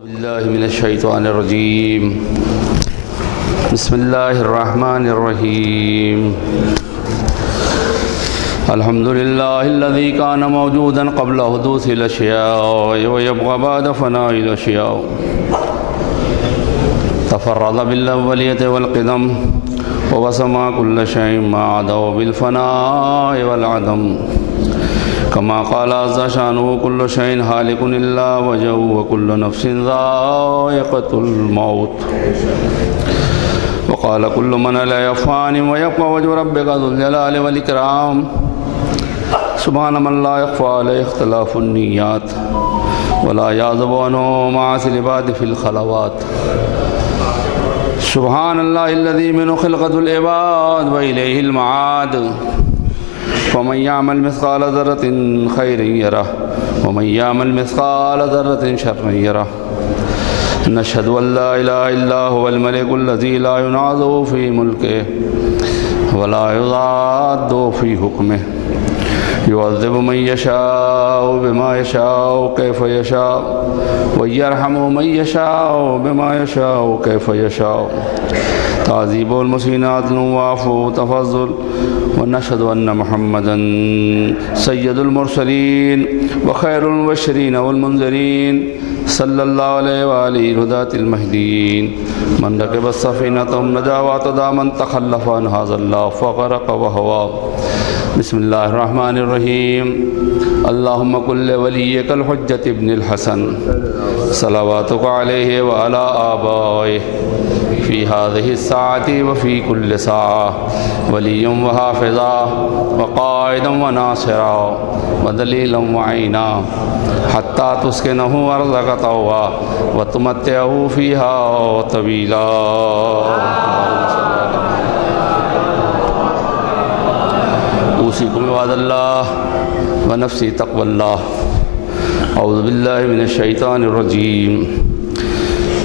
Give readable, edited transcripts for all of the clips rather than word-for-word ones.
باللہ من الشیطان الرجیم بسم اللہ الرحمن الرحیم الحمدللہ الذی کان موجودا قبل حدوث الاشیاء ویبقى بعد فناء الاشیاء تفرد بالاولیت والقدم ووسما كل شيء ما عداه بالفناء والعدم كما قال عز شانه كل شيء هالك إلا وجهه وكل نفس ذائقة الموت وقال كل من عليها فان ويبقى وجه ربك ذو الجلال والإكرام سبحان من لا يخفى عليه اختلاف النيات ولا يعزب عنه معاصي العباد في الخلوات سبحان الله الذي منه خلقة العباد وإليه المعاد ومن يعمل مثقال ذرة خيرا يره ومن يعمل مثقال ذرة شرا يره نشهد أن لا إله إلا هو الملك الذي لا ينازع في ملكه ولا يضاد في حكمه يعذب من يشاء بما يشاء كيف يشاء ويرحم من يشاء بما يشاء كيف يشاء تعذيب المسيئات وعفو تفضل ونشهد أن محمدا سيد المرسلين وخير المبشرين والمنذرين صلى الله عليه وآله الهداة المهديين من ركب السفينة نجا واعتدى من تخلف عن هذا الله فغرق وهوى بسم الله الرحمن الرحيم اللهم كن لوليك الحجة ابن الحسن صلواتك عليه وعلى آبائه في هذه الساعة وفي كل ساعة وليا وحافظا وقائدا وناصرا ودليلا وعينا حتى تسكنه أرضك طوعا وتمتعه فيها طويلا أوصيكم بعباد الله ونفسي تقوى الله أعوذ بالله من الشيطان الرجيم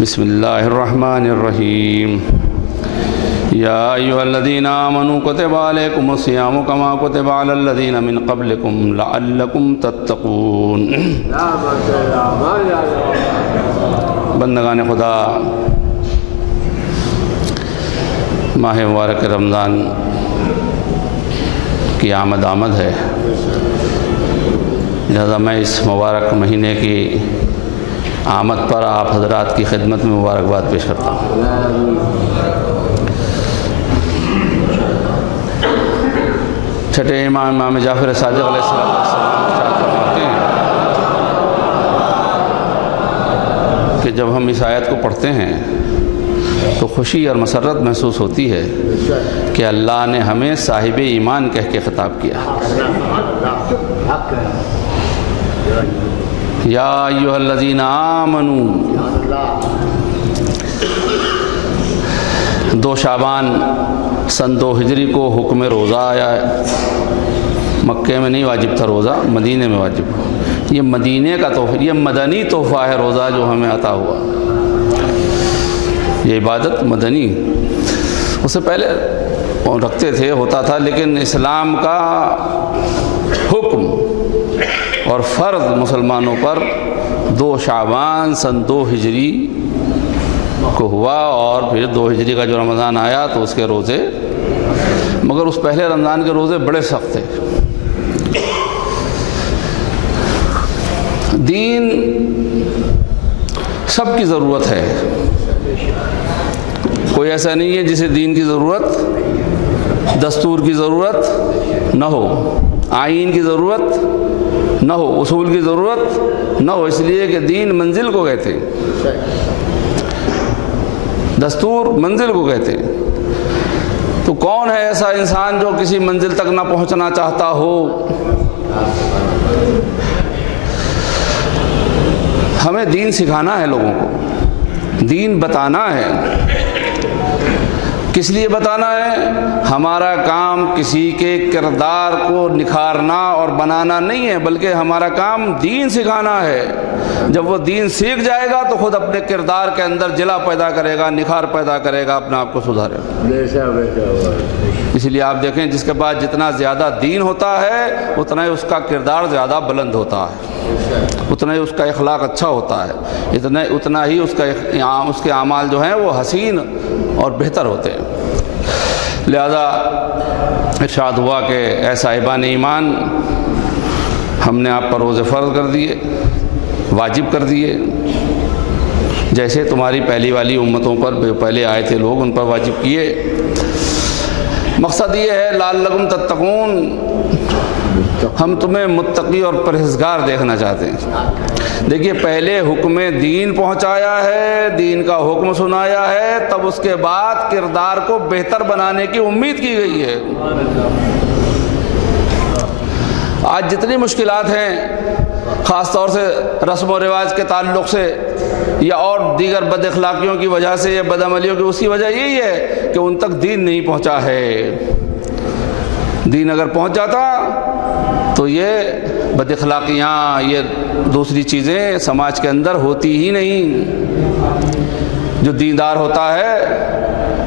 بسم الله الرحمن الرحيم يا أيها الذين آمنوا كتب عليكم الصيام كما كتب على الذين من قبلكم لعلكم تتقون بندگان خدا، ماہ مبارک رمضان کی آمد ہے، لہذا میں اس مبارک مہینے کی آمد پر آپ حضرات کی خدمت میں مبارکباد پیش کرتا ہوں۔ چھٹے امام جعفر صادق علیہ السلام فرماتے ہیں کہ جب ہم اس آیت کو پڑھتے ہیں تو خوشی اور مسرت محسوس ہوتی ہے کہ اللہ نے ہمیں صاحب ایمان کہہ کے خطاب کیا۔ یا ایھا الذین آمنوا، 2 شعبان سن 2 ہجری کو حکم روزہ آیا ہے۔ مکے میں نہیں واجب تھا روزہ، مدینے میں واجب ہوا۔ یہ مدینے کا تحفہ، یہ مدنی تحفہ ہے روزہ جو ہمیں عطا ہوا۔ یہ عبادت مدنی، اس سے پہلے رکھتے تھے، ہوتا تھا، لیکن اسلام کا حکم اور فرض مسلمانوں پر 2 شعبان سن 2 ہجری کو ہوا، اور پھر 2 ہجری کا جو رمضان آیا تو اس کے روزے، مگر اس پہلے رمضان کے روزے بڑے سخت تھے۔ دین سب کی ضرورت ہے، کوئی ایسا نہیں ہے جسے دین کی ضرورت، دستور کی ضرورت نہ ہو، آئین کی ضرورت نہ ہو، اصول کی ضرورت نہ ہو، اس لیے کہ دین منزل کو کہتے ہیں، دستور منزل کو کہتے ہیں۔ تو کون ہے ایسا انسان جو کسی منزل تک نہ پہنچنا چاہتا ہو؟ ہمیں دین سکھانا ہے، لوگوں کو دین بتانا ہے۔ کس لیے بتانا ہے؟ ہمارا کام کسی کے کردار کو نکھارنا اور بنانا نہیں ہے، بلکہ ہمارا کام دین سکھانا ہے۔ جب وہ دین سیکھ جائے گا تو خود اپنے کردار کے اندر جلا پیدا کرے گا، نکھار پیدا کرے گا، اپنے آپ کو سدھارے گا۔ اس لیے آپ دیکھیں، جس کے پاس جتنا زیادہ دین ہوتا ہے اتنا ہی اس کا کردار زیادہ بلند ہوتا ہے۔ اتنا ہی اس کا اخلاق اچھا ہوتا ہے، اتنا ہی اس کے اعمال جو ہیں وہ حسین اور بہتر ہوتے ہیں۔ لہذا ارشاد ہوا کہ اے صاحبان ایمان، ہم نے آپ پر روزے فرض کر دیے، واجب کر دیے، جیسے تمہاری پہلی والی امتوں پر پہلے آئے تھے لوگ ان پر واجب کیے۔ مقصد یہ ہے لعلکم تتقون، ہم تمہیں متقی اور پرہیزگار دیکھنا چاہتے ہیں۔ دیکھیے پہلے حکم دین پہنچایا ہے، دین کا حکم سنایا ہے، تب اس کے بعد کردار کو بہتر بنانے کی امید کی گئی ہے۔ آج جتنی مشکلات ہیں خاص طور سے رسم و رواج کے تعلق سے یا اور دیگر بد اخلاقیوں کی وجہ سے یا بد عملیوں کی، اس کی وجہ یہی ہے کہ ان تک دین نہیں پہنچا ہے۔ دین اگر پہنچ جاتا تو یہ بد اخلاقیاں، یہ دوسری چیزیں سماج کے اندر ہوتی ہی نہیں۔ جو دیندار ہوتا ہے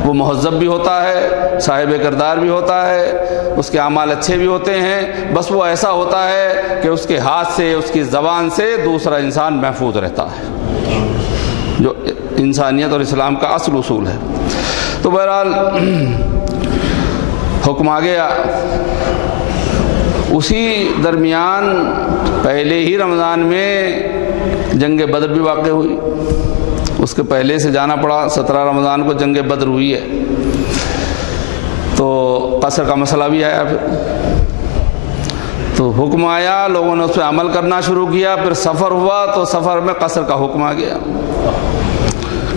وہ مہذب بھی ہوتا ہے، صاحب کردار بھی ہوتا ہے، اس کے اعمال اچھے بھی ہوتے ہیں، بس وہ ایسا ہوتا ہے کہ اس کے ہاتھ سے، اس کی زبان سے دوسرا انسان محفوظ رہتا ہے، جو انسانیت اور اسلام کا اصل اصول ہے۔ تو بہرحال حکم آ گیا۔ اسی درمیان پہلے ہی رمضان میں جنگ بدر بھی واقع ہوئی، اس کے پہلے سے جانا پڑا۔ 17 رمضان کو جنگ بدر ہوئی ہے، تو قصر کا مسئلہ بھی آیا، پھر تو حکم آیا، لوگوں نے اس پہ عمل کرنا شروع کیا۔ پھر سفر ہوا تو سفر میں قصر کا حکم آ گیا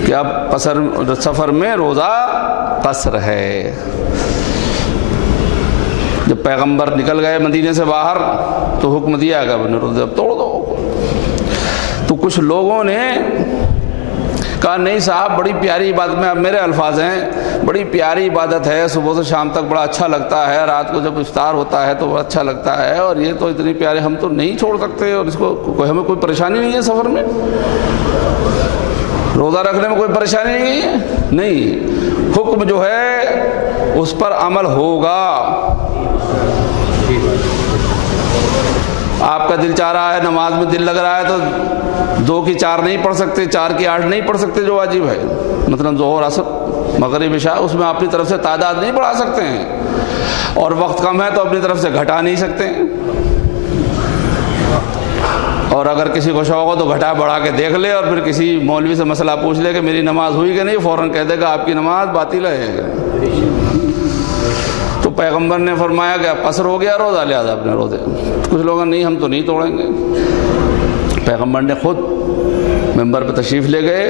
کہ اب سفر میں روزہ قصر ہے۔ جب پیغمبر نکل گئے مدینے سے باہر تو حکم دیا کہ روزے اب توڑ دو۔ تو کچھ لوگوں نے کہا نہیں صاحب بڑی پیاری عبادت، میں اب میرے الفاظ ہیں، بڑی پیاری عبادت ہے، صبح سے شام تک بڑا اچھا لگتا ہے، رات کو جب افطار ہوتا ہے تو بڑا اچھا لگتا ہے، اور یہ تو اتنی پیاری ہم تو نہیں چھوڑ سکتے، اور اس کو ہمیں کوئی پریشانی نہیں ہے سفر میں، روزہ رکھنے میں کوئی پریشانی نہیں ہے۔ نہیں، حکم جو ہے اس پر عمل ہوگا۔ آپ کا دل چاہ رہا ہے، نماز میں دل لگ رہا ہے، تو 2 کی 4 نہیں پڑھ سکتے، 4 کی 8 نہیں پڑھ سکتے جو واجب ہے، مثلا ظہر عصر مغرب عشاء، اس میں اپنی طرف سے تعداد نہیں بڑھا سکتے ہیں، اور وقت کم ہے تو اپنی طرف سے گھٹا نہیں سکتے ہیں، اور اگر کسی کو شوق ہو تو گھٹا بڑھا کے دیکھ لے، اور پھر کسی مولوی سے مسئلہ پوچھ لے کہ میری نماز ہوئی کہ نہیں، فوراً کہہ دے گا آپ کی نماز باطل ہے۔ تو پیغمبر نے فرمایا کہ اب قصر ہو گیا روزہ، لہٰذا اپنے روزے۔ کچھ لوگ نہیں ہم تو نہیں توڑیں گے۔ پیغمبر نے خود منبر پہ تشریف لے گئے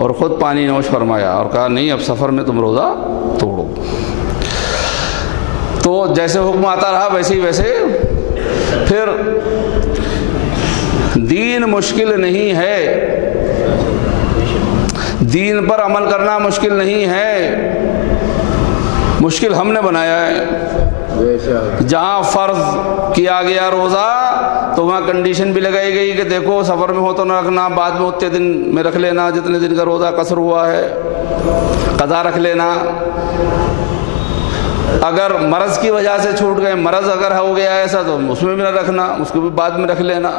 اور خود پانی نوش فرمایا اور کہا نہیں اب سفر میں تم روزہ توڑو۔ تو جیسے حکم آتا رہا ویسے ہی ویسے پھر دین مشکل نہیں ہے، دین پر عمل کرنا مشکل نہیں ہے، مشکل ہم نے بنایا ہے۔ جہاں فرض کیا گیا روزہ تو وہاں کنڈیشن بھی لگائی گئی کہ دیکھو سفر میں ہو تو نہ رکھنا، بعد میں اتنے دن میں رکھ لینا جتنے دن کا روزہ قصر ہوا ہے، قضا رکھ لینا۔ اگر مرض کی وجہ سے چھوٹ گئے، مرض اگر ہو گیا ایسا تو اس میں بھی نہ رکھنا، اس کو بھی بعد میں رکھ لینا۔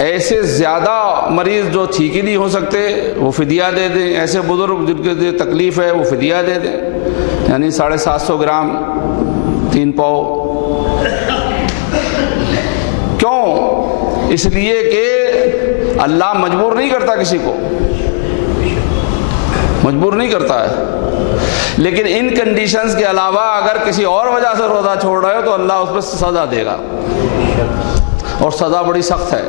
ایسے زیادہ مریض جو ٹھیک ہی نہیں ہو سکتے وہ فدیہ دے دیں، ایسے بزرگ جن کے لیے تکلیف ہے وہ فدیہ دے دیں، یعنی 750 گرام 3 پاؤ۔ کیوں؟ اس لیے کہ اللہ مجبور نہیں کرتا، کسی کو مجبور نہیں کرتا ہے، لیکن ان کنڈیشنز کے علاوہ اگر کسی اور وجہ سے روزہ چھوڑ رہے ہو تو اللہ اس پہ سزا دے گا، اور سزا بڑی سخت ہے۔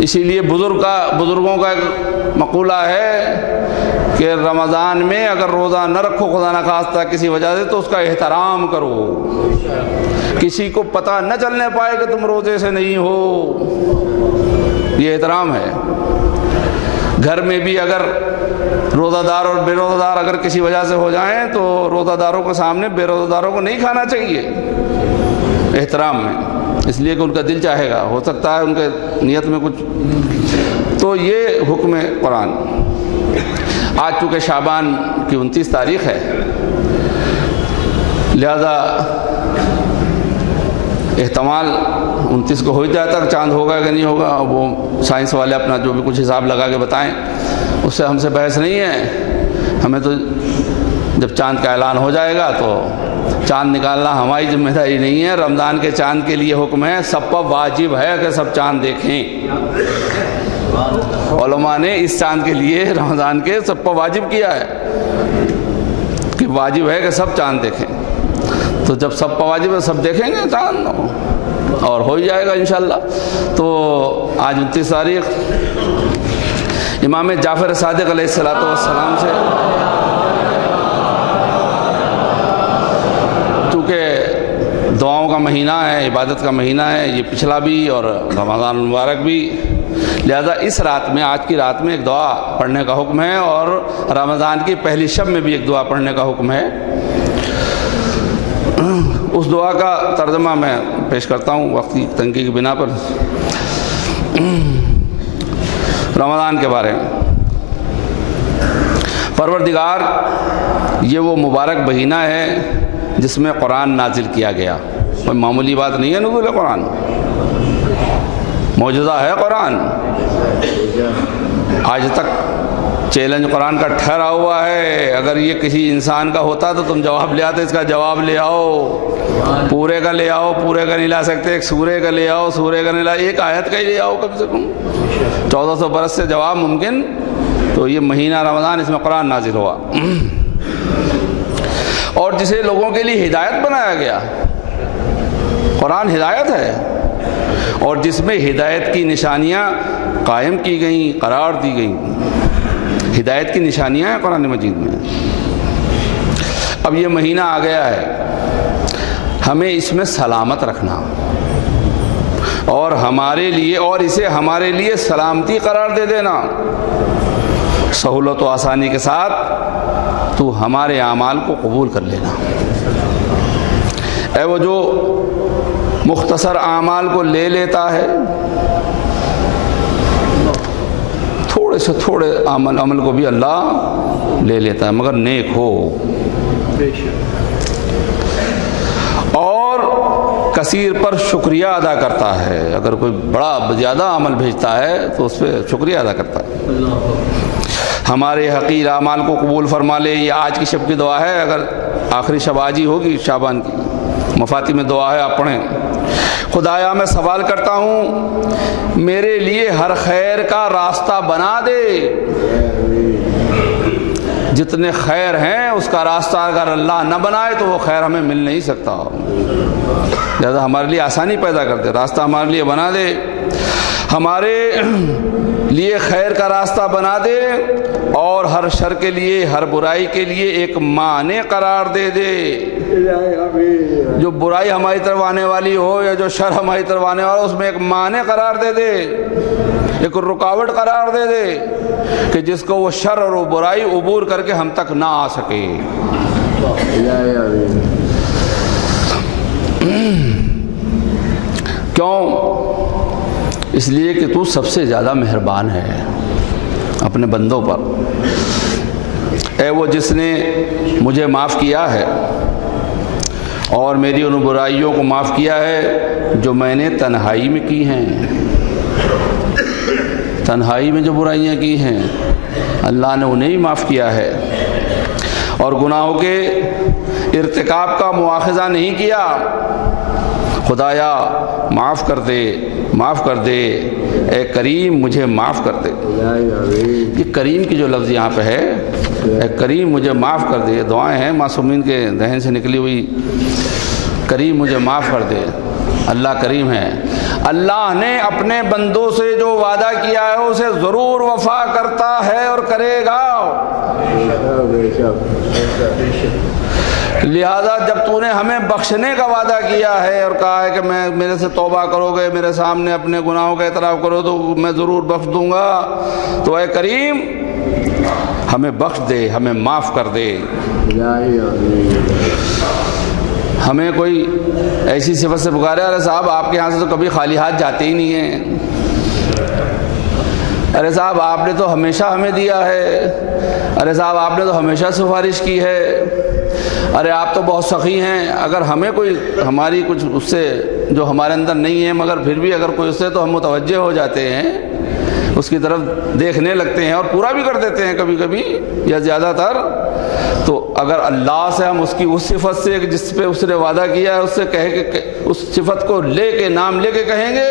اسی لیے بزرگوں کا ایک مقولہ ہے کہ رمضان میں اگر روزہ نہ رکھو خدا نخواستہ کسی وجہ سے تو اس کا احترام کرو، کسی کو پتہ نہ چلنے پائے کہ تم روزے سے نہیں ہو، یہ احترام ہے۔ گھر میں بھی اگر روزہ دار اور بے روزہ دار اگر کسی وجہ سے ہو جائیں تو روزہ داروں کے سامنے بے روزہ داروں کو نہیں کھانا چاہیے، احترام میں، اس لیے کہ ان کا دل چاہے گا، ہو سکتا ہے ان کے نیت میں کچھ۔ تو یہ حکم قرآن۔ آج چونکہ شعبان کی 29 تاریخ ہے، لہذا احتمال 29 کو ہو جاتا کہ چاند ہوگا کہ نہیں ہوگا، وہ سائنس والے اپنا جو بھی کچھ حساب لگا کے بتائیں، اس سے ہم سے بحث نہیں ہے. ہمیں تو جب چاند کا اعلان ہو جائے گا تو چاند نکالنا ہماری ذمہ داری نہیں ہے. رمضان کے چاند کے لیے حکم ہے، سب پر واجب ہے کہ سب چاند دیکھیں. علماء نے اس چاند کے لیے رمضان کے سب پر واجب کیا ہے کہ واجب ہے کہ سب چاند دیکھیں. تو جب سب پر واجب ہے سب دیکھیں گے چاند، اور ہو ہی جائے گا انشاءاللہ. تو آج 29 تاریخ امام جعفر صادق علیہ السلام سے، چونکہ دعاؤں کا مہینہ ہے، عبادت کا مہینہ ہے، یہ پچھلا بھی اور رمضان المبارک بھی، لہذا اس رات میں، آج کی رات میں ایک دعا پڑھنے کا حکم ہے، اور رمضان کی پہلی شب میں بھی ایک دعا پڑھنے کا حکم ہے. اس دعا کا ترجمہ میں پیش کرتا ہوں وقت کی تنگی کی بنا پر. رمضان کے بارے میں: پروردگار، یہ وہ مبارک مہینہ ہے جس میں قرآن نازل کیا گیا. کوئی معمولی بات نہیں ہے نزول قرآن، معجزہ ہے قرآن. آج تک چیلنج قرآن کا ٹھہرا ہوا ہے، اگر یہ کسی انسان کا ہوتا تو تم جواب لے آتے. اس کا جواب لے آؤ، پورے کا لے آؤ، پورے کا نہیں لا سکتے، ایک سورے کا لے آؤ، سورے کا نہیں لا، ایک آیت کا ہی لے آؤ کم سے کم. 1400 برس سے جواب ممکن. تو یہ مہینہ رمضان، اس میں قرآن نازل ہوا، اور جسے لوگوں کے لیے ہدایت بنایا گیا. قرآن ہدایت ہے، اور جس میں ہدایت کی نشانیاں قائم کی گئیں، قرار دی گئیں. ہدایت کی نشانیاں ہیں قرآن مجید میں. اب یہ مہینہ آ گیا ہے، ہمیں اس میں سلامت رکھنا، اور ہمارے لیے، اور اسے ہمارے لیے سلامتی قرار دے دینا، سہولت و آسانی کے ساتھ. تو ہمارے اعمال کو قبول کر لینا. اے وہ جو مختصر اعمال کو لے لیتا ہے، تھوڑے سے تھوڑے عمل کو بھی اللہ لے لیتا ہے مگر نیک ہو، اور کثیر پر شکریہ ادا کرتا ہے. اگر کوئی بڑا زیادہ عمل بھیجتا ہے تو اس پہ شکریہ ادا کرتا ہے. ہمارے حقیر اعمال کو قبول فرما لے. یہ آج کی شب کی دعا ہے، اگر آخری شب آج ہی ہوگی شعبان کی، مفاتیح میں دعا ہے، آپ پڑھیں. خدایا میں سوال کرتا ہوں، میرے لیے ہر خیر کا راستہ بنا دے. جتنے خیر ہیں اس کا راستہ اگر اللہ نہ بنائے تو وہ خیر ہمیں مل نہیں سکتا. لہذا ہمارے لیے آسانی پیدا کر دے، راستہ ہمارے لیے بنا دے، ہمارے لیے خیر کا راستہ بنا دے، اور ہر شر کے لیے، ہر برائی کے لیے ایک مانع قرار دے دے. جو برائی ہماری طرف آنے والی ہو یا جو شر ہماری طرف آنے والا ہو، اس میں ایک مانع قرار دے دے، ایک رکاوٹ قرار دے دے کہ جس کو وہ شر اور وہ برائی عبور کر کے ہم تک نہ آ سکے. کیوں؟ اس لیے کہ تو سب سے زیادہ مہربان ہے اپنے بندوں پر. اے وہ جس نے مجھے معاف کیا ہے اور میری ان برائیوں کو معاف کیا ہے جو میں نے تنہائی میں کی ہیں. تنہائی میں جو برائیاں کی ہیں اللہ نے انہیں ہی معاف کیا ہے، اور گناہوں کے ارتکاب کا مواخذہ نہیں کیا. خدایا معاف کر دے، معاف کر دے، اے کریم مجھے معاف کر دے. یہ کریم کی جو لفظ یہاں پہ ہے، اے کریم مجھے معاف کر دے، دعائیں ہیں معصومین کے ذہن سے نکلی ہوئی. کریم مجھے معاف کر دے. اللہ کریم ہے. اللہ نے اپنے بندوں سے جو وعدہ کیا ہے اسے ضرور وفا کرتا ہے اور کرے گا. لہذا جب تو نے ہمیں بخشنے کا وعدہ کیا ہے اور کہا ہے کہ میں میرے سے توبہ کرو گے، میرے سامنے اپنے گناہوں کا اعتراف کرو تو میں ضرور بخش دوں گا، تو اے کریم ہمیں بخش دے، ہمیں معاف کر دے. ہمیں کوئی ایسی صفت سے پکارے، ارے صاحب آپ کے یہاں سے تو کبھی خالی ہاتھ جاتے ہی نہیں ہیں، ارے صاحب آپ نے تو ہمیشہ ہمیں دیا ہے، ارے صاحب آپ نے تو ہمیشہ سفارش کی ہے، ارے آپ تو بہت سخی ہیں. اگر ہمیں کوئی ہماری کچھ اس سے جو ہمارے اندر نہیں ہے، مگر پھر بھی اگر کوئی اس سے تو ہم متوجہ ہو جاتے ہیں، اس کی طرف دیکھنے لگتے ہیں اور پورا بھی کر دیتے ہیں کبھی کبھی یا زیادہ تر. تو اگر اللہ سے ہم اس کی اس صفت سے جس پہ اس نے وعدہ کیا ہے اس سے کہے کہ اس صفت کو لے کے نام لے کے کہیں گے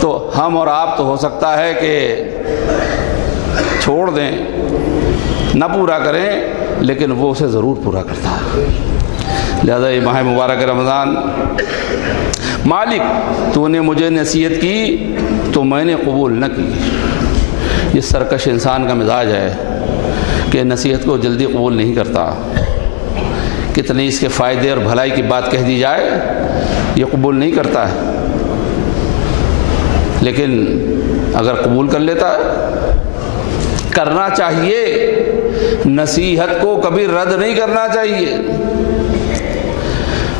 تو ہم اور آپ تو ہو سکتا ہے کہ چھوڑ دیں، نہ پورا کریں، لیکن وہ اسے ضرور پورا کرتا ہے. لہذا یہ ماہ مبارک رمضان، مالک تو نے مجھے نصیحت کی تو میں نے قبول نہ کی. یہ سرکش انسان کا مزاج ہے کہ نصیحت کو جلدی قبول نہیں کرتا. کتنی اس کے فائدے اور بھلائی کی بات کہہ دی جائے یہ قبول نہیں کرتا ہے، لیکن اگر قبول کر لیتا ہے، کرنا چاہیے. نصیحت کو کبھی رد نہیں کرنا چاہیے.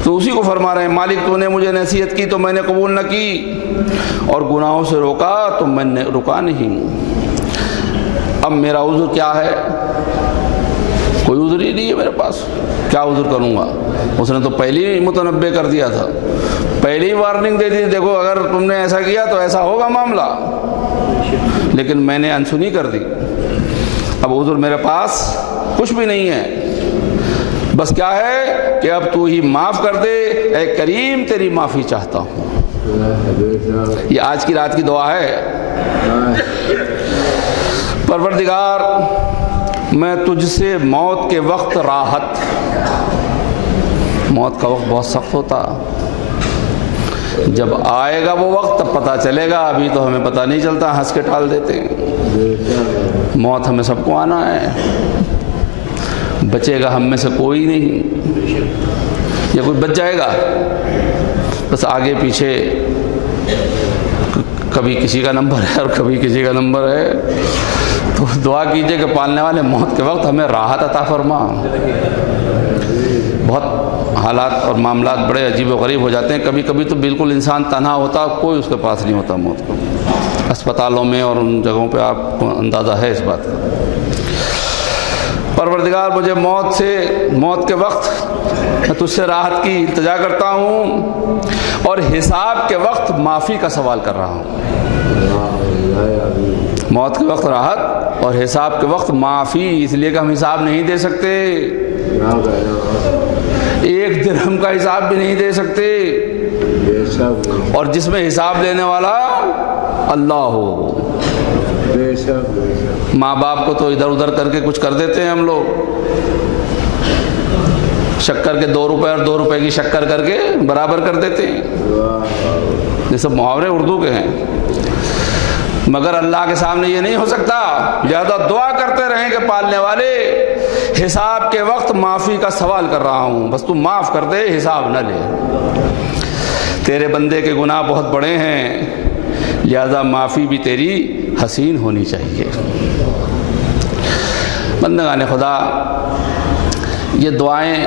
تو اسی کو فرما رہے ہیں، مالک تو نے مجھے نصیحت کی تو میں نے قبول نہ کی، اور گناہوں سے روکا تو میں نے رکا نہیں. اب میرا عذر کیا ہے؟ کوئی عذر ہی نہیں ہے میرے پاس. کیا عذر کروں گا؟ اس نے تو پہلی ہی متنبع کر دیا تھا، پہلی وارننگ دے دی، دیکھو اگر تم نے ایسا کیا تو ایسا ہوگا معاملہ، لیکن میں نے انسنی کر دی. اب عذر میرے پاس کچھ بھی نہیں ہے، بس کیا ہے کہ اب تو ہی معاف کر دے، اے کریم تیری معافی چاہتا ہوں. یہ آج کی رات کی دعا ہے. پروردگار میں تجھ سے موت کے وقت راحت، موت کا وقت بہت سخت ہوتا، جب آئے گا وہ وقت تب پتہ چلے گا، ابھی تو ہمیں پتہ نہیں چلتا، ہنس کے ٹال دیتے ہیں. موت ہمیں سب کو آنا ہے، بچے گا ہم میں سے کوئی نہیں، یا کوئی بچ جائے گا بس آگے پیچھے کبھی کسی کا نمبر ہے اور کبھی کسی کا نمبر ہے. تو دعا کیجئے کہ پالنے والے موت کے وقت ہمیں راحت عطا فرما. بہت حالات اور معاملات بڑے عجیب و غریب ہو جاتے ہیں. کبھی کبھی تو بالکل انسان تنہا ہوتا، کوئی اس کے پاس نہیں ہوتا موت کو. اسپتالوں میں اور ان جگہوں پہ آپ کو اندازہ ہے اس بات کا. پروردگار مجھے موت کے وقت میں تجھ سے راحت کی التجا کرتا ہوں، اور حساب کے وقت معافی کا سوال کر رہا ہوں. موت کے وقت راحت اور حساب کے وقت معافی، اس لیے کہ ہم حساب نہیں دے سکتے، ایک درہم کا حساب بھی نہیں دے سکتے، اور جس میں حساب لینے والا اللہ ہو. ماں باپ کو تو ادھر ادھر کر کے کچھ کر دیتے ہیں ہم لوگ، شکر کے 2 روپے اور 2 روپے کی شکر کر کے برابر کر دیتے ہیں. یہ سب محاورے اردو کے ہیں، مگر اللہ کے سامنے یہ نہیں ہو سکتا. زیادہ دعا کرتے رہیں کہ پالنے والے حساب کے وقت معافی کا سوال کر رہا ہوں، بس تو معاف کر دے، حساب نہ لے. تیرے بندے کے گناہ بہت بڑے ہیں، لہذا معافی بھی تیری حسین ہونی چاہیے. بندگان خدا، یہ دعائیں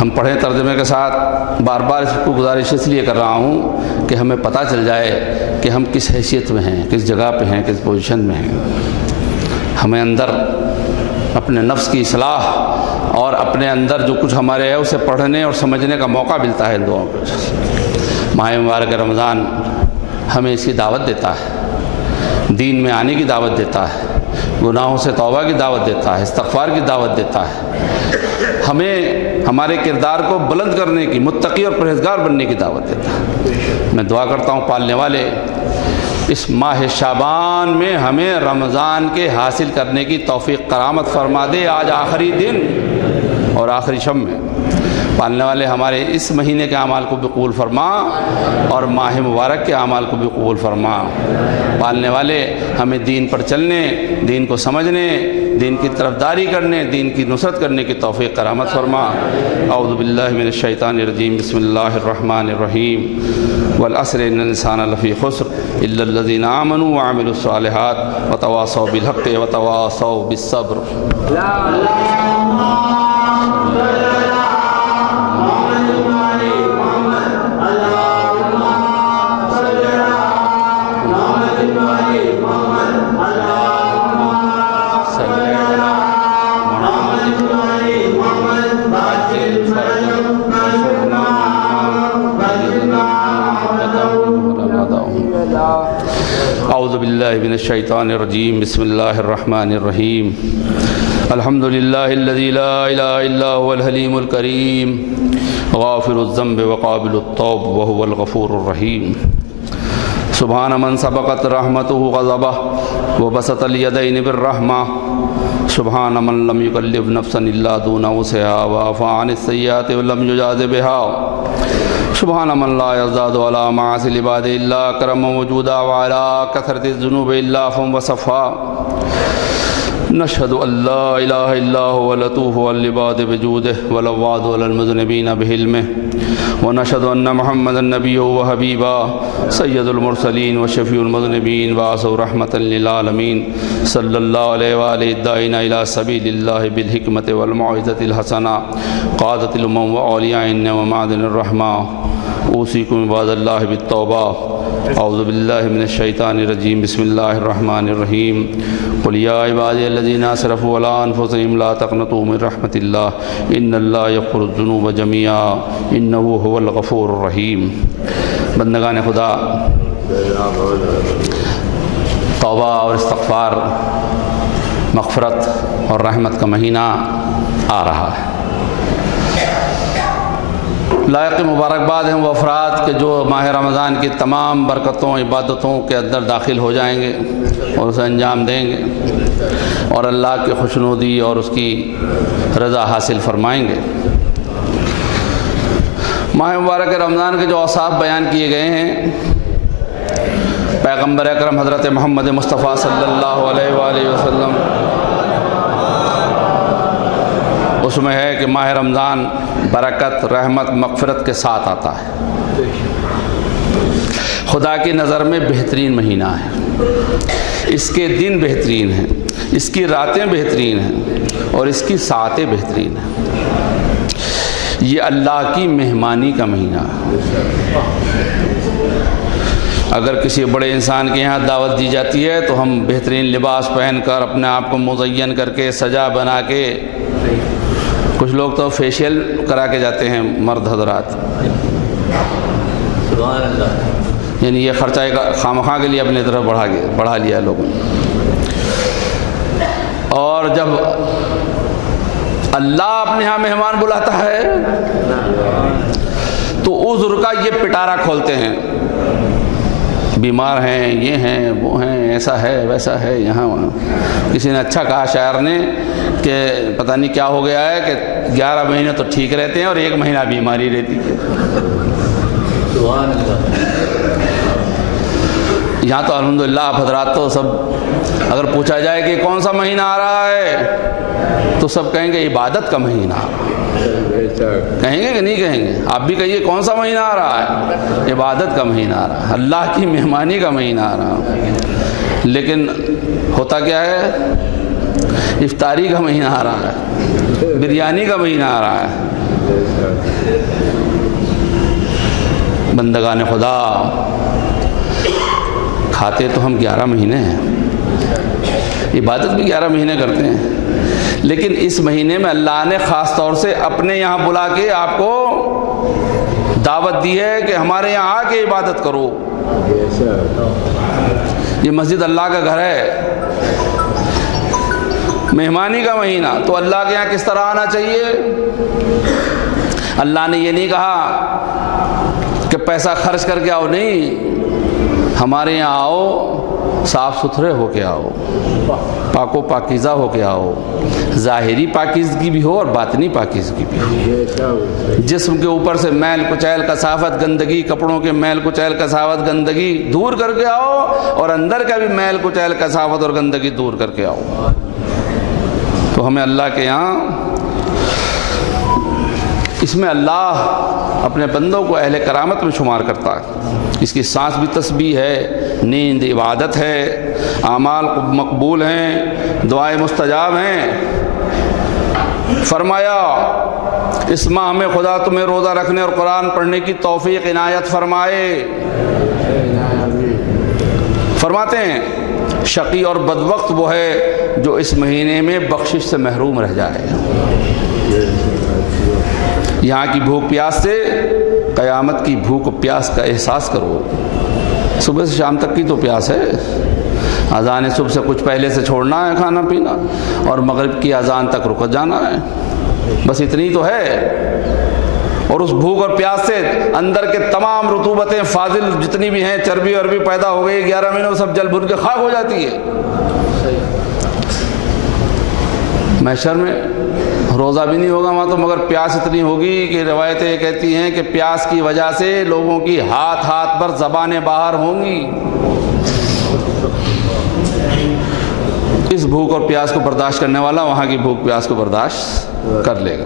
ہم پڑھیں ترجمے کے ساتھ. بار بار اس کو گزارش اس لیے کر رہا ہوں کہ ہمیں پتہ چل جائے کہ ہم کس حیثیت میں ہیں، کس جگہ پہ ہیں، کس پوزیشن میں ہیں. ہمیں اندر اپنے نفس کی اصلاح اور اپنے اندر جو کچھ ہمارے ہے اسے پڑھنے اور سمجھنے کا موقع ملتا ہے ان دعاؤں پر. ماہ مبارک رمضان ہمیں اس کی دعوت دیتا ہے، دین میں آنے کی دعوت دیتا ہے، گناہوں سے توبہ کی دعوت دیتا ہے، استغفار کی دعوت دیتا ہے، ہمیں ہمارے کردار کو بلند کرنے کی، متقی اور پرہیزگار بننے کی دعوت دیتا ہے. میں دعا کرتا ہوں پالنے والے اس ماہ شعبان میں ہمیں رمضان کے حاصل کرنے کی توفیق کرامت فرما دے. آج آخری دن اور آخری شب میں پالنے والے ہمارے اس مہینے کے اعمال کو بھی قبول فرما اور ماہ مبارک کے اعمال کو بھی قبول فرما. پالنے والے ہمیں دین پر چلنے، دین کو سمجھنے، دین کی طرفداری کرنے، دین کی نصرت کرنے کی توفیق کرامت فرما. اعوذ باللہ من الشیطان الرجیم، بسم اللہ الرحمن الرحیم. والعصر ان الانسان لفی خسر الا الذین آمنوا وعملوا الصالحات وتواصوا بالحق وتواصوا بالصبر. اعوذ باللہ من الشیطان الرجیم بسم اللہ الرحمن الرحیم الحمد للہ الذی لا الہ الا هو الحلیم الکریم غافر الذنب وقابل التوب وهو الغفور الرحیم سبحان من سبقت رحمته غضبه وبسط اليدين بالرحمة سبحان من لم يكلف نفسا إلا دون وسعها وعفى عن السيئات ولم يجاز بها سبحان من لا يزداد على معاصي العباد إلا كرما وجودا وعلى كثرة الذنوب إلا عفوا وصفا نشهد أن لا إله إلا هو اللطوف والعباد بجوده والعواد على المذنبين بعلمه ونشهد أن محمدا نبيه وحبيبا سيد المرسلين وشفيع المذنبين وعصوا رحمة للعالمين صلى الله عليه وآله الداعين إلى سبيل الله بالحكمة والموعظة الحسنة قادة الأمم وأولياء ومعدن الرحمة أوصيكم عباد الله بالتوبة اعوذ باللہ من الشیطان الرجیم بسم اللہ الرحمن الرحیم قل یا عبادی الذین اسرفوا علی انفسہم لا تقنطوا من رحمت اللہ ان اللہ یغفر الذنوب جميعا انہ هو الغفور الرحیم۔ بندگان خدا، توبہ اور استغفار، مغفرت اور رحمت کا مہینہ آ رہا ہے۔ لائق مبارکباد ہیں وہ افراد کہ جو ماہ رمضان کی تمام برکتوں عبادتوں کے اندر داخل ہو جائیں گے اور اسے انجام دیں گے اور اللہ کی خوشنودی اور اس کی رضا حاصل فرمائیں گے۔ ماہ مبارک رمضان کے جو اوصاف بیان کیے گئے ہیں، پیغمبر اکرم حضرت محمد مصطفیٰ صلی اللہ علیہ وآلہ وسلم اس میں ہے کہ ماہ رمضان برکت، رحمت، مغفرت کے ساتھ آتا ہے۔ خدا کی نظر میں بہترین مہینہ ہے، اس کے دن بہترین ہیں، اس کی راتیں بہترین ہیں اور اس کی ساعتیں بہترین ہیں۔ یہ اللہ کی مہمانی کا مہینہ ہے۔ اگر کسی بڑے انسان کے یہاں دعوت دی جاتی ہے تو ہم بہترین لباس پہن کر اپنے آپ کو مزین کر کے سجا بنا کے، کچھ لوگ تو فیشیل کرا کے جاتے ہیں مرد حضرات، سبحان اللہ، یعنی یہ خرچہ خامخواہ کے لیے اپنی طرف بڑھا لیا لوگوں نے۔ اور جب اللہ اپنے ہاں مہمان بلاتا ہے تو عذر کا یہ پٹارا کھولتے ہیں، بیمار ہیں، یہ ہیں، وہ ہیں، ایسا ہے، ویسا ہے، یہاں وہاں۔ کسی نے اچھا کہا شاعر نے کہ پتہ نہیں کیا ہو گیا ہے کہ 11 مہینے تو ٹھیک رہتے ہیں اور 1 مہینہ بیماری رہتی ہے۔ سبحان اللہ۔ یہاں تو الحمدللہ آپ حضرات تو سب، اگر پوچھا جائے کہ کون سا مہینہ آ رہا ہے تو سب کہیں گے عبادت کا مہینہ آ رہا ہے۔ کہیں گے کہ نہیں کہیں گے؟ آپ بھی کہیے کون سا مہینہ آ رہا ہے؟ عبادت کا مہینہ آ رہا ہے، اللہ کی مہمانی کا مہینہ آ رہا ہے۔ لیکن ہوتا کیا ہے؟ افطاری کا مہینہ آ رہا ہے، بریانی کا مہینہ آ رہا ہے۔ بندگان خدا، کھاتے تو ہم 11 مہینے ہیں، عبادت بھی 11 مہینے کرتے ہیں، لیکن اس مہینے میں اللہ نے خاص طور سے اپنے یہاں بلا کے آپ کو دعوت دی ہے کہ ہمارے یہاں آ کے عبادت کرو۔ یہ مسجد اللہ کا گھر ہے، مہمانی کا مہینہ، تو اللہ کے یہاں کس طرح آنا چاہیے؟ اللہ نے یہ نہیں کہا کہ پیسہ خرچ کر کے آؤ، نہیں، ہمارے یہاں آؤ صاف ستھرے ہو کے آؤ، پاک و پاکیزہ ہو کے آؤ، ظاہری پاکیزگی بھی ہو اور باطنی پاکیزگی بھی ہو۔ جسم کے اوپر سے میل کچیل کثافت گندگی، کپڑوں کے میل کچیل کثافت گندگی دور کر کے آؤ اور اندر کا بھی میل کچیل کثافت اور گندگی دور کر کے آؤ۔ تو ہمیں اللہ کے یہاں، اس میں اللہ اپنے بندوں کو اہل کرامت میں شمار کرتا ہے۔ اس کی سانس بھی تسبیح ہے، نیند عبادت ہے، اعمال مقبول ہیں، دعائیں مستجاب ہیں۔ فرمایا اس ماہ میں خدا تمہیں روزہ رکھنے اور قرآن پڑھنے کی توفیق عنایت فرمائے۔ فرماتے ہیں شقی اور بدبخت وہ ہے جو اس مہینے میں بخشش سے محروم رہ جائے۔ یہاں کی بھوک پیاس سے قیامت کی بھوک و پیاس کا احساس کرو۔ صبح سے شام تک کی تو پیاس ہے. اذان صبح سے کچھ پہلے سے چھوڑنا ہے کھانا پینا، اور مغرب کی اذان تک رک جانا ہے، بس اتنی تو ہے. اور اس بھوک اور پیاس سے اندر کے تمام رطوبتیں فاضل جتنی بھی ہیں، چربی وربی پیدا ہو گئی، 11 مہینوں سب جل بھن کے خاک ہو جاتی ہے. محشر میں روزہ بھی نہیں ہوگا وہاں تو، مگر پیاس اتنی ہوگی کہ روایتیں کہتی ہیں کہ پیاس کی وجہ سے لوگوں کی ہاتھ پر زبانیں باہر ہوں گی. اس بھوک اور پیاس کو برداشت کرنے والا وہاں کی بھوک پیاس کو برداشت کر لے گا.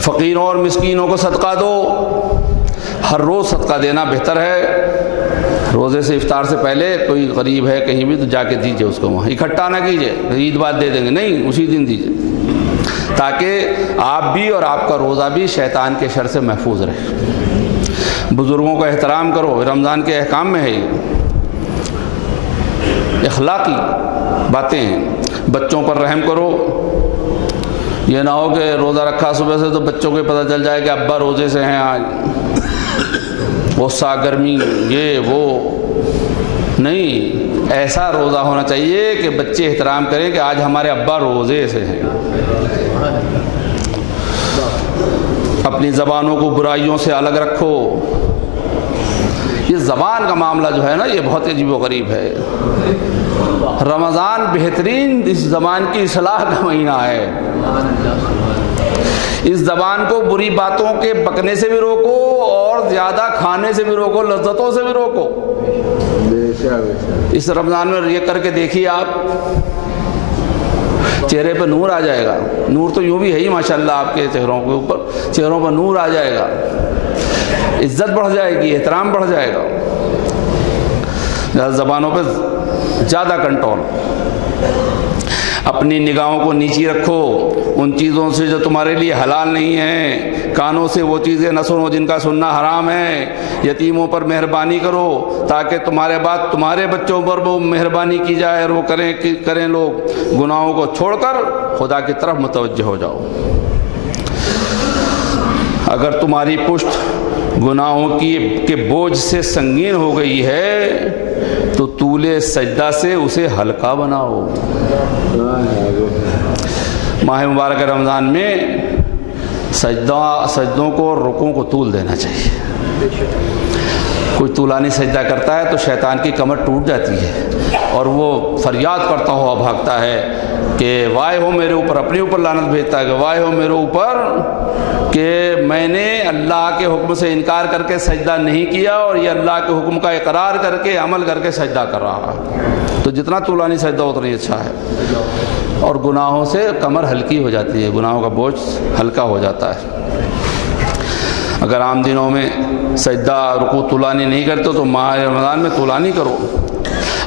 فقیروں اور مسکینوں کو صدقہ دو. ہر روز صدقہ دینا بہتر ہے. روزے سے افطار سے پہلے کوئی غریب ہے کہیں بھی تو جا کے دیجئے اس کو، وہاں اکٹھا نہ کیجئے عید بعد دے دیں گے، نہیں، اسی دن دیجئے، تاکہ آپ بھی اور آپ کا روزہ بھی شیطان کے شر سے محفوظ رہے. بزرگوں کا احترام کرو، رمضان کے احکام میں ہے یہ اخلاقی باتیں ہیں. بچوں پر رحم کرو. یہ نہ ہو کہ روزہ رکھا صبح سے تو بچوں کو پتہ چل جائے کہ ابا روزے سے ہیں آج، غصہ گرمی یہ وہ نہیں. ایسا روزہ ہونا چاہیے کہ بچے احترام کریں کہ آج ہمارے ابا روزے سے ہیں. اپنی زبانوں کو برائیوں سے الگ رکھو. یہ زبان کا معاملہ جو ہے نا یہ بہت عجیب و غریب ہے. رمضان بہترین اس زبان کی اصلاح کا مہینہ ہے. اس زبان کو بری باتوں کے بکنے سے بھی روکو اور زیادہ کھانے سے بھی روکو، لذتوں سے بھی روکو. اس رمضان میں یہ کر کے دیکھیے آپ، چہرے پہ نور آ جائے گا. نور تو یوں بھی ہے ہی ماشاءاللہ آپ کے چہروں کے اوپر، چہروں پر نور آ جائے گا، عزت بڑھ جائے گی، احترام بڑھ جائے گا. زبانوں پہ زیادہ کنٹرول. اپنی نگاہوں کو نیچی رکھو ان چیزوں سے جو تمہارے لیے حلال نہیں ہیں. کانوں سے وہ چیزیں نہ سنو جن کا سننا حرام ہے. یتیموں پر مہربانی کرو تاکہ تمہارے بعد تمہارے بچوں پر وہ مہربانی کی جائے اور وہ کریں لوگ. گناہوں کو چھوڑ کر خدا کی طرف متوجہ ہو جاؤ. اگر تمہاری پشت گناہوں کے بوجھ سے سنگین ہو گئی ہے تو طول سجدہ سے اسے ہلکا بناؤ. ماہ مبارک رمضان میں سجدوں کو اور رکوعوں کو طول دینا چاہیے. کوئی طولانی سجدہ کرتا ہے تو شیطان کی کمر ٹوٹ جاتی ہے اور وہ فریاد کرتا ہوا بھاگتا ہے کہ وائے ہو میرے اوپر، اپنے اوپر لعنت بھیجتا ہے کہ وائے ہو میرے اوپر کہ میں نے اللہ کے حکم سے انکار کر کے سجدہ نہیں کیا اور یہ اللہ کے حکم کا اقرار کر کے عمل کر کے سجدہ کر رہا ہے. تو جتنا طولانی سجدہ اتنا ہی اچھا ہے. اور گناہوں سے کمر ہلکی ہو جاتی ہے، گناہوں کا بوجھ ہلکا ہو جاتا ہے. اگر عام دنوں میں سجدہ رکوع طولانی نہیں کرتے تو ماہ رمضان میں طولانی کرو.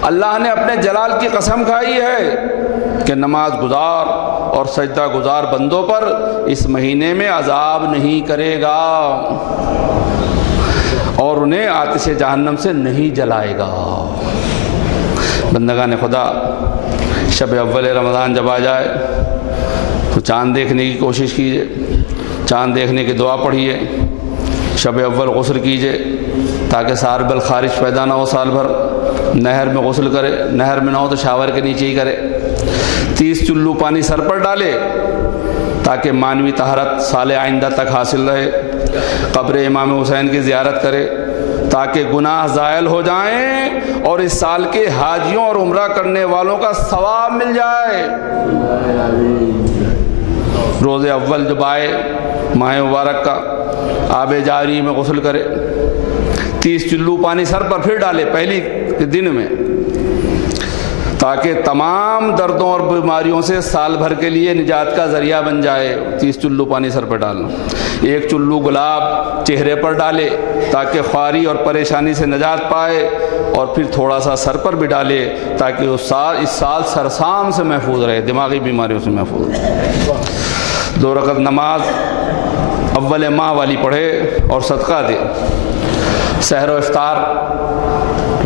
اللہ نے اپنے جلال کی قسم کھائی ہے کہ نماز گزار اور سجدہ گزار بندوں پر اس مہینے میں عذاب نہیں کرے گا اور انہیں آتش جہنم سے نہیں جلائے گا. بندگان خدا، شب اول رمضان جب آ جائے تو چاند دیکھنے کی کوشش کیجیے، چاند دیکھنے کی دعا پڑھیے، شب اول غسل کیجیے تاکہ سار بل خارج پیدا نہ ہو سال بھر. نہر میں غسل کرے، نہر میں نہ ہو تو شاور کے نیچے ہی کرے. 30 چلو پانی سر پر ڈالے تاکہ مانوی طہارت سال آئندہ تک حاصل رہے. قبر امام حسین کی زیارت کرے تاکہ گناہ زائل ہو جائیں اور اس سال کے حاجیوں اور عمرہ کرنے والوں کا ثواب مل جائے. روز اول جب آئے ماہ مبارک کا، آب جاری میں غسل کرے، 30 چلو پانی سر پر پھر ڈالے پہلی دن میں تاکہ تمام دردوں اور بیماریوں سے سال بھر کے لیے نجات کا ذریعہ بن جائے. 30 چلو پانی سر پر ڈالنا. 1 چلو گلاب چہرے پر ڈالے تاکہ خواری اور پریشانی سے نجات پائے اور پھر تھوڑا سا سر پر بھی ڈالے تاکہ اس سال سرسام سے محفوظ رہے، دماغی بیماریوں سے محفوظ رہے. 2 رکعت نماز اول ماہ والی پڑھے اور صدقہ دے. سحر و افطار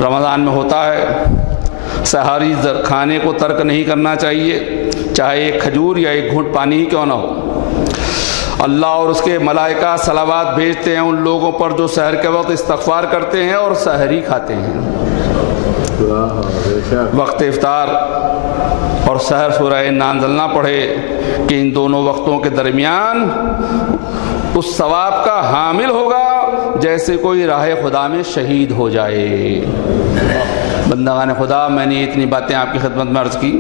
رمضان میں ہوتا ہے. سحری کھانے کو ترک نہیں کرنا چاہیے، چاہے ایک کھجور یا ایک گھونٹ پانی ہی کیوں نہ ہو. اللہ اور اس کے ملائکہ صلوات بھیجتے ہیں ان لوگوں پر جو سحر کے وقت استغفار کرتے ہیں اور سحری کھاتے ہیں۔ وقت افطار اور سحر سورہ انا انزلنا پڑھے کہ ان دونوں وقتوں کے درمیان اس ثواب کا حامل ہوگا جیسے کوئی راہ خدا میں شہید ہو جائے۔ بندگان خدا، میں نے اتنی باتیں آپ کی خدمت میں عرض کی،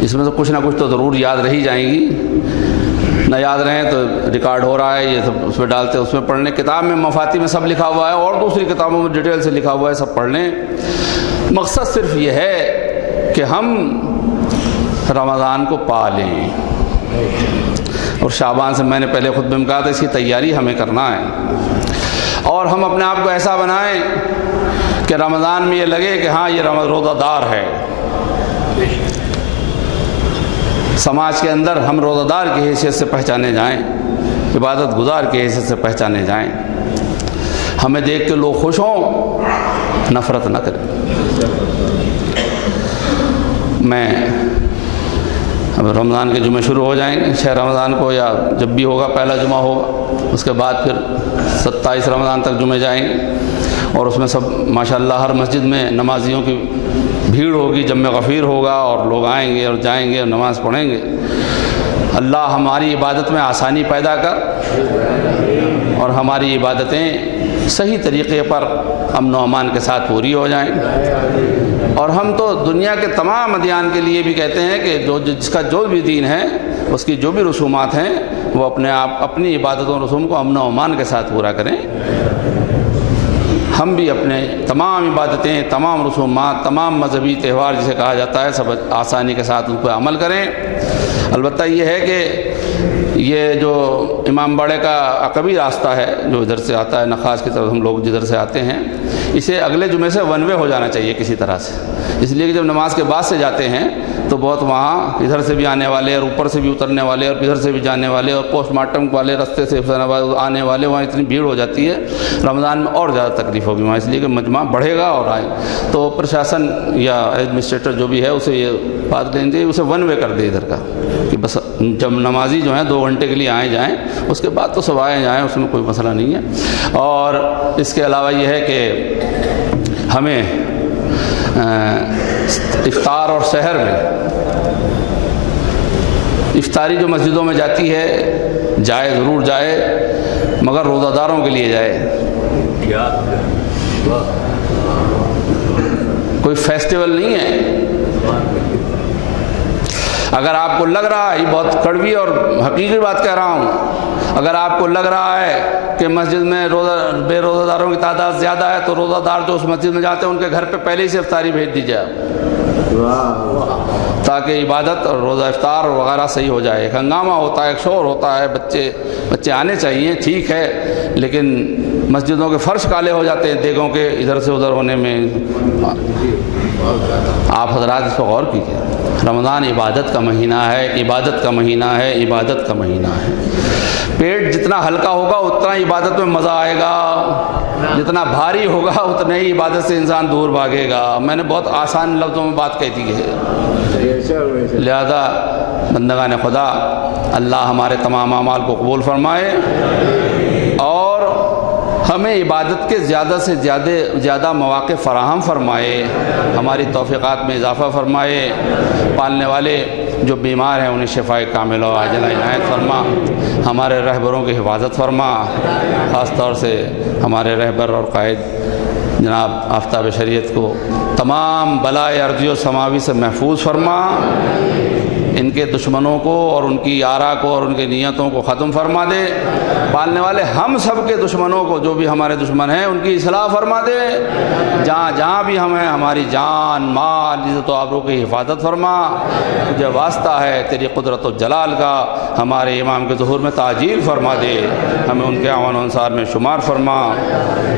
اس میں سے کچھ نہ کچھ تو ضرور یاد رہی جائیں گی، نہ یاد رہیں تو ریکارڈ ہو رہا ہے، یہ سب اس میں ڈالتے اس میں پڑھ لیں، کتاب میں مفاتی میں سب لکھا ہوا ہے اور دوسری کتابوں میں ڈیٹیل سے لکھا ہوا ہے، سب پڑھ لیں۔ مقصد صرف یہ ہے کہ ہم رمضان کو پا لیں، اور شعبان سے میں نے پہلے خطبے میں کہا تھا اس کی تیاری ہمیں کرنا ہے، اور ہم اپنے آپ کو ایسا بنائیں کہ رمضان میں یہ لگے کہ ہاں یہ روزہ دار ہے۔ سماج کے اندر ہم روزہ دار کی حیثیت سے پہچانے جائیں، عبادت گزار کی حیثیت سے پہچانے جائیں، ہمیں دیکھ کے لوگ خوش ہوں، نفرت نہ کریں۔ میں اب رمضان کے جمعے شروع ہو جائیں گے، شہر رمضان کو یا جب بھی ہوگا پہلا جمعہ ہوگا، اس کے بعد پھر 27 رمضان تک جمعے جائیں گے، اور اس میں سب ماشاءاللہ ہر مسجد میں نمازیوں کی بھیڑ ہوگی، جمع غفیر ہوگا، اور لوگ آئیں گے اور جائیں گے اور نماز پڑھیں گے۔ اللہ ہماری عبادت میں آسانی پیدا کر اور ہماری عبادتیں صحیح طریقے پر امن و امان کے ساتھ پوری ہو جائیں۔ اور ہم تو دنیا کے تمام ادیان کے لیے بھی کہتے ہیں کہ جس کا جو بھی دین ہے، اس کی جو بھی رسومات ہیں، وہ اپنی عبادتوں اور رسوم کو امن و امان کے ساتھ پورا کریں۔ ہم بھی اپنے تمام عبادتیں، تمام رسومات، تمام مذہبی تہوار جسے کہا جاتا ہے، سب آسانی کے ساتھ ان پہ عمل کریں۔ البتہ یہ ہے کہ یہ جو امام باڑے کا عقبی راستہ ہے جو ادھر سے آتا ہے نخاس کی طرف، ہم لوگ جدھر سے آتے ہیں، اسے اگلے جمعے سے ون وے ہو جانا چاہیے کسی طرح سے، اس لیے کہ جب نماز کے بعد سے جاتے ہیں تو بہت وہاں ادھر سے بھی آنے والے اور اوپر سے بھی اترنے والے اور ادھر سے بھی جانے والے اور پوسٹ مارٹم والے رستے سے آنے والے، وہاں اتنی بھیڑ ہو جاتی ہے، رمضان میں اور زیادہ تکلیف ہوگی وہاں، اس لیے کہ مجمع بڑھے گا اور آئے تو پرشاسن یا ایڈمنسٹریٹر جو بھی ہے اسے یہ بات لیں گے، اسے ون وے کر دے ادھر کا، کہ بس جب نمازی جو ہیں 2 گھنٹے کے لیے آئے جائیں، اس کے بعد تو سب آئے جائیں، اس میں کوئی مسئلہ نہیں ہے۔ اور اس کے علاوہ یہ ہے کہ ہمیں افطار اور سحر میں، افطاری جو مسجدوں میں جاتی ہے جائے، ضرور جائے، مگر روزہ داروں کے لیے جائے، کوئی فیسٹیول نہیں ہے۔ اگر آپ کو لگ رہا ہے، یہ بہت کڑوی اور حقیقی بات کہہ رہا ہوں، اگر آپ کو لگ رہا ہے کہ مسجد میں بے روزہ داروں کی تعداد زیادہ ہے، تو روزہ دار جو اس مسجد میں جاتے ہیں ان کے گھر پہ پہلے ہی سے افطاری بھیج دیجیے آپ، تاکہ عبادت اور روزہ افطار وغیرہ صحیح ہو جائے۔ ایک ہنگامہ ہوتا ہے، ایک شور ہوتا ہے، بچے آنے چاہیے، ٹھیک ہے، لیکن مسجدوں کے فرش کالے ہو جاتے ہیں دیگوں کے ادھر سے ادھر ہونے میں۔ آپ حضرات اس کو غور کیجیے، رمضان عبادت کا مہینہ ہے، عبادت کا مہینہ ہے، عبادت کا مہینہ ہے۔ پیٹ جتنا ہلکا ہوگا اتنا ہی عبادت میں مزہ آئے گا، جتنا بھاری ہوگا اتنا ہی عبادت سے انسان دور بھاگے گا۔ میں نے بہت آسان لفظوں میں بات کہہ دی ہے، لہذا بندگان خدا اللہ ہمارے تمام اعمال کو قبول فرمائے اور ہمیں عبادت کے زیادہ سے زیادہ مواقع فراہم فرمائے، ہماری توفیقات میں اضافہ فرمائے، پالنے والے جو بیمار ہیں انہیں شفائے کاملہ و عاجلہ عنایت فرما، ہمارے رہبروں کی حفاظت فرما، خاص طور سے ہمارے رہبر اور قائد جناب آفتاب شریعت کو تمام بلائے ارضی و سماوی سے محفوظ فرما، ان کے دشمنوں کو اور ان کی آرا کو اور ان کی نیتوں کو ختم فرما دے، پالنے والے ہم سب کے دشمنوں کو، جو بھی ہمارے دشمن ہیں، ان کی اصلاح فرما دے، جہاں جہاں بھی ہم ہیں ہماری جان مال عزت و آبرو کی حفاظت فرما، تجھے واسطہ ہے تیری قدرت و جلال کا، ہمارے امام کے ظہور میں تعجیل فرما دے، ہمیں ان کے اعوان و انصار میں شمار فرما۔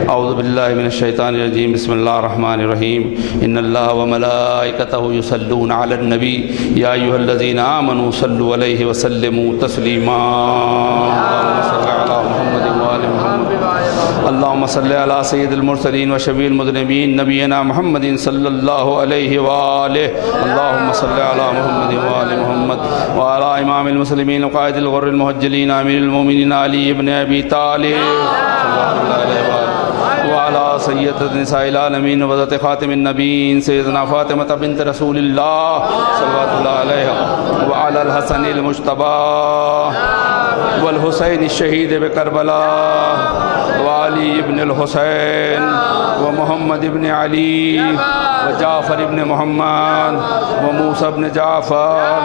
اعوذ باللہ من الشیطان الرجیم، بسم اللہ الرحمن الرحیم، ان اللہ وملائکتہ یصلون علی النبی یا ایھا الذین آمنوا صلوا علیہ وسلموا تسلیما۔ اللهم صل على سيد المرسلين وشفيع المذنبين نبينا محمد صلى الله عليه وآله. اللهم صل على محمد وآل محمد وعلى إمام المسلمين وقائد الغر المهجلين أمير المؤمنين علي بن أبي طالب صلى الله عليه وآله، وعلى سيدة نساء العالمين وذات خاتم النبيين سيدنا فاطمة بنت رسول الله صلى الله عليه، وعلى الحسن المجتبى والحسين الشهيد بكربلاء وعلي بن الحسين ومحمد بن علي وجعفر بن محمد وموسى بن جعفر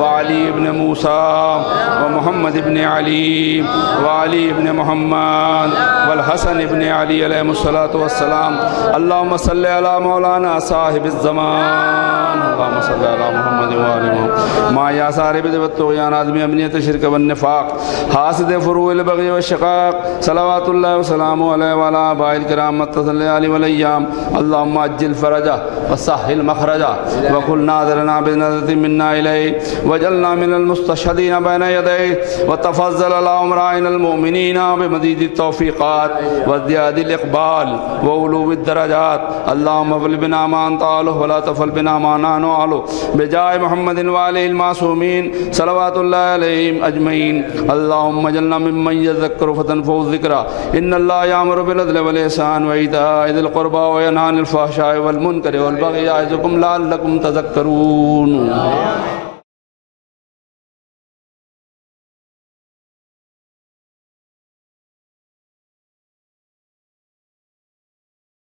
وعلي بن موسى ومحمد بن علي وعلي بن محمد والحسن بن علي عليهم الصلاة والسلام. اللهم صل على مولانا صاحب الزمان. اللهم صل على محمد وآل محمد ما يا صاحب الطغيان عدم أمنية الشرك والنفاق حاسد فروع البغي والشقاق صلوات الله وسلامه عليه وعلى آبائه الكرام متصل عليه والأيام. اللهم أجل فرجه وسهل مخرجه وكل ناظرنا بنظرة منا إليه وجلنا من المستشهدين بين يديه وتفضل على أمرائنا المؤمنين بمزيد التوفيقات وازدياد الإقبال وعلو الدرجات. اللهم فل بنا ما أنت أهله ولا تفل بنا ما نحن أهله بجاه محمد وآله المعصومين صلوات الله عليهم أجمعين. اللهم اجعلنا ممن يذكر فتنفع الذكرى. إن الله يأمر بالعدل والإحسان وإيتاء ذي القربى وينهى عن الفحشاء والمنكر والبغي يعظكم لعلكم تذكرون.